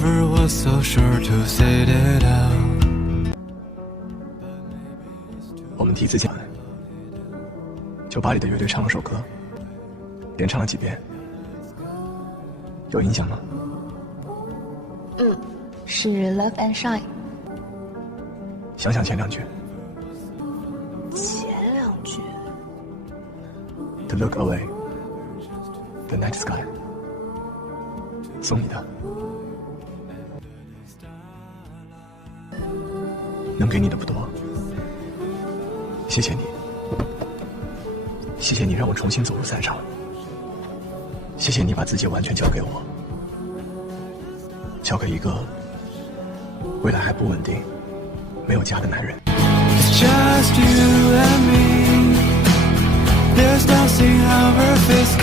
never was so sure to say it out. 我们第一次见，酒吧里的乐队唱了首歌，连唱了几遍，有印象吗？是 Love and Shine。想想前两句。前两句 To look away, the night sky。送你的。能给你的不多，谢谢你，谢谢你让我重新走入赛场，谢谢你把自己完全交给我，交给一个未来还不稳定、没有家的男人。It's just you and me. There's nothing how her face